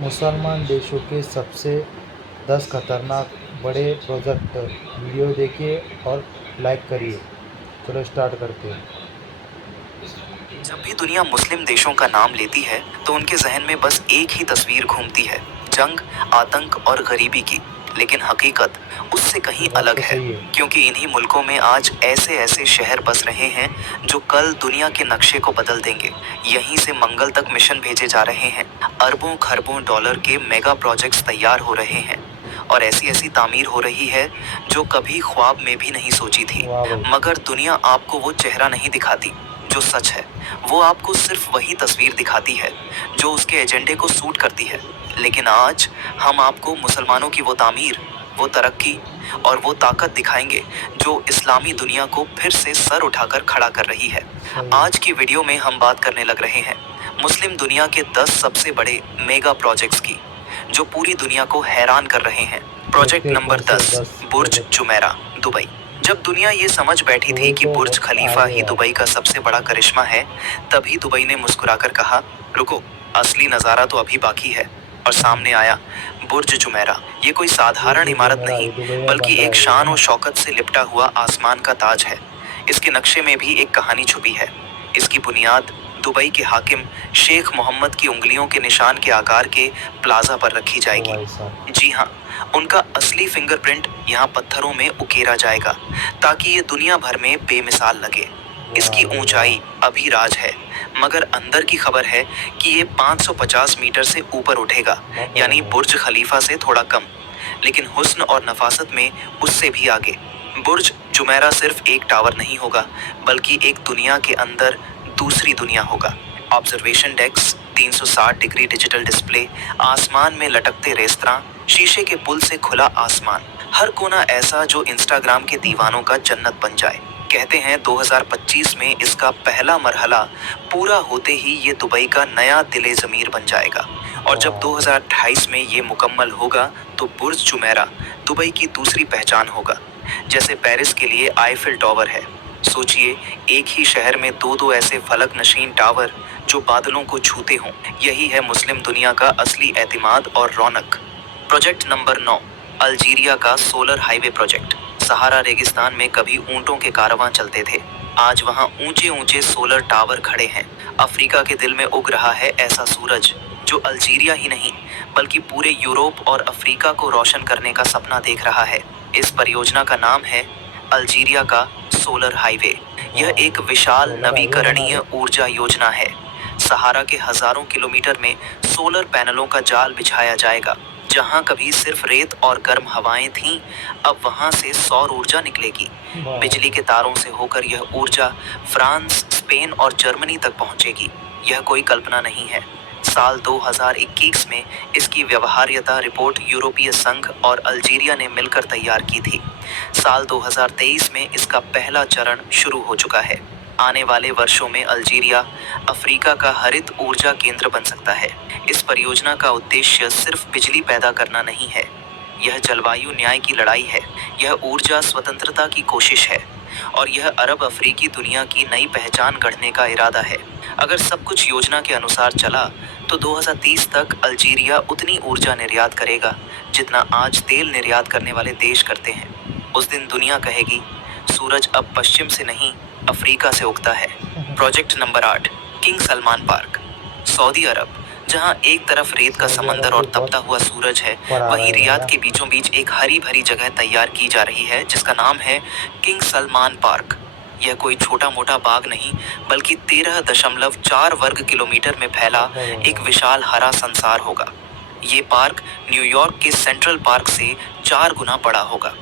मुसलमान देशों के सबसे 10 खतरनाक बड़े प्रोजेक्ट वीडियो देखिए और लाइक करिए। चलो स्टार्ट करते हैं। जब भी दुनिया मुस्लिम देशों का नाम लेती है तो उनके जहन में बस एक ही तस्वीर घूमती है, जंग, आतंक और गरीबी की। लेकिन हकीकत उससे कहीं बात अलग तो है, सही है। क्योंकि इन्हीं मुल्कों में आज ऐसे ऐसे शहर बस रहे हैं जो कल दुनिया के नक्शे को बदल देंगे। यहीं से मंगल तक मिशन भेजे जा रहे हैं, अरबों खरबों डॉलर के मेगा प्रोजेक्ट्स तैयार हो रहे हैं और ऐसी ऐसी तामीर हो रही है जो कभी ख्वाब में भी नहीं सोची थी। वाह भाई। मगर दुनिया आपको वो चेहरा नहीं दिखाती जो सच है। वो आपको सिर्फ वही तस्वीर दिखाती है जो उसके एजेंडे को सूट करती है। लेकिन आज हम आपको मुसलमानों की वो तामीर, वो तरक्की और वो ताकत दिखाएंगे जो इस्लामी दुनिया को फिर से सर उठाकर खड़ा कर रही है। सही है। आज की वीडियो में हम बात करने लग रहे हैं मुस्लिम दुनिया के 10 सबसे बड़े मेगा प्रोजेक्ट्स की, जो पूरी दुनिया को हैरान कर रहे हैं। प्रोजेक्ट देखते हैं नंबर कौन से 10, 10 बुर्ज प्रोजेक्ट। Jumeirah, Dubai. जब दुनिया ये समझ बैठी थी दुबई कि तो बुर्ज खलीफा आगे ही यार। दुबई का सबसे बड़ा करिश्मा है, तभी दुबई ने मुस्कुराकर कहा, रुको, असली नज़ारा तो अभी बाकी है। और सामने आया बुर्ज जुमेरा। ये कोई साधारण बुर्ज इमारत जुमेरा नहीं, ये दुबई में बल्कि बन रहा एक है ये, है शान और ना। शौकत से लिपटा हुआ आसमान का ताज है। इसके नक्शे में भी एक कहानी छुपी है। इसकी बुनियाद दुबई के हाकिम शेख मोहम्मद की उंगलियों के निशान के आकार के प्लाजा पर रखी ओ जाएगी। भाई साहब। जी हाँ, उनका असली फिंगरप्रिंट यहाँ पत्थरों में उकेरा जाएगा ताकि ये दुनिया भर में बेमिसाल लगे। इसकी वाह भाई ऊंचाई अभी राज है, मगर अंदर की खबर है कि ये 550 मीटर से ऊपर उठेगा, वाह। यानी बुर्ज खलीफा से थोड़ा कम। लेकिन हुस्न और नफासत में उससे भी आगे। बुर्ज जुमेरा सिर्फ एक टावर नहीं होगा, बल्कि एक दुनिया के अंदर दूसरी दुनिया होगा। ऑब्जर्वेशन डेक्स, 360 डिग्री डिजिटल डिस्प्ले, आसमान में लटकते रेस्तरां, शीशे के पुल से खुला आसमान, हर कोना ऐसा जो इंस्टाग्राम के दीवानों का जन्नत बन जाए। कहते हैं 2025 में इसका पहला मरहला पूरा होते ही ये दुबई का नया दिले ज़मीर बन जाएगा। और जब 2028 में ये मुकम्मल होगा तो बुर्ज जुमेरा दुबई की दूसरी पहचान होगा, जैसे पेरिस के लिए आईफिल टावर है। सोचिए, एक ही शहर में दो दो ऐसे फलक नशीन टावर जो बादलों को छूते हों। यही है मुस्लिम दुनिया का असली एतिमाद और रौनक। प्रोजेक्ट नंबर 9, अल्जीरिया का सोलर हाईवे प्रोजेक्ट। सहारा रेगिस्तान में कभी ऊंटों के कारवां चलते थे, आज वहां ऊंचे ऊंचे सोलर टावर खड़े हैं। अफ्रीका के दिल में उग रहा है ऐसा सूरज जो अल्जीरिया ही नहीं, बल्कि पूरे यूरोप और अफ्रीका को रोशन करने का सपना देख रहा है। इस परियोजना का नाम है अल्जीरिया का सोलर हाईवे। यह एक विशाल नवीकरणीय ऊर्जा योजना है। सहारा के हजारों किलोमीटर में सोलर पैनलों का जाल बिछाया जाएगा। जहां कभी सिर्फ रेत और गर्म हवाएं थीं, अब वहां से सौर ऊर्जा निकलेगी। बिजली के तारों से होकर यह ऊर्जा फ्रांस, स्पेन और जर्मनी तक पहुंचेगी। यह कोई कल्पना नहीं है। साल 2021 में इसकी व्यवहार्यता रिपोर्ट यूरोपीय संघ और अल्जीरिया ने मिलकर तैयार की थी। साल 2023 में इसका पहला चरण शुरू हो चुका है। आने वाले वर्षों में अल्जीरिया अफ्रीका का हरित ऊर्जा केंद्र बन सकता है। इस परियोजना का उद्देश्य सिर्फ बिजली पैदा करना नहीं है, यह जलवायु न्याय की लड़ाई है, यह ऊर्जा स्वतंत्रता की कोशिश है और यह अरब अफ्रीकी दुनिया की नई पहचान गढ़ने का इरादा है। अगर सब कुछ योजना के अनुसार चला तो 2030 तक अल्जीरिया उतनी ऊर्जा निर्यात करेगा जितना आज तेल निर्यात करने वाले देश करते हैं। उस दिन दुनिया कहेगी, सूरज अब पश्चिम से नहीं, अफ्रीका से उगता है। Project number 8, king Salman park, Saudi Arab. जहां एक तरफ रेत का समंदर और तपता हुआ सूरज है, वहीं रियाद के बीचों बीच एक हरी भरी जगह तैयार की जा रही है जिसका नाम है किंग सलमान पार्क। यह कोई छोटा मोटा बाग नहीं, बल्कि 13.4 वर्ग किलोमीटर में फैला एक विशाल हरा संसार होगा। ये पार्क न्यूयॉर्क के सेंट्रल पार्क से 4 गुना बड़ा होगा।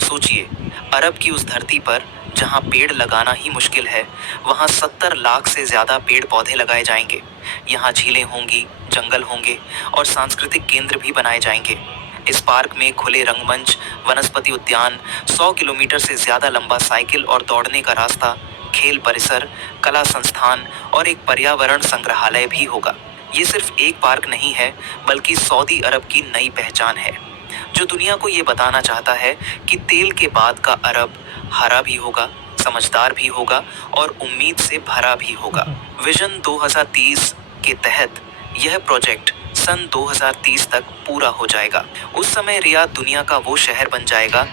सोचिए, अरब की उस धरती पर जहां पेड़ लगाना ही मुश्किल है, वहां 70 लाख से ज्यादा पेड़ पौधे लगाए जाएंगे। यहाँ झीलें होंगी, जंगल होंगे और सांस्कृतिक केंद्र भी बनाए जाएंगे। इस पार्क में खुले रंगमंच, वनस्पति उद्यान, 100 किलोमीटर से ज्यादा लंबा साइकिल और दौड़ने का रास्ता, खेल परिसर, कला संस्थान और एक पर्यावरण संग्रहालय भी होगा। ये सिर्फ एक पार्क नहीं है, बल्कि सऊदी अरब की नई पहचान है, जो दुनिया को ये बताना चाहता है कि तेल के बाद का अरब हरा भी होगा, समझदार भी होगा और उम्मीद से भरा भी होगा। विजन 2030 के तहत यह प्रोजेक्ट सन 2030 तक पूरा हो जाएगा। उस समय रियाद दुनिया का वो शहर बन जाएगा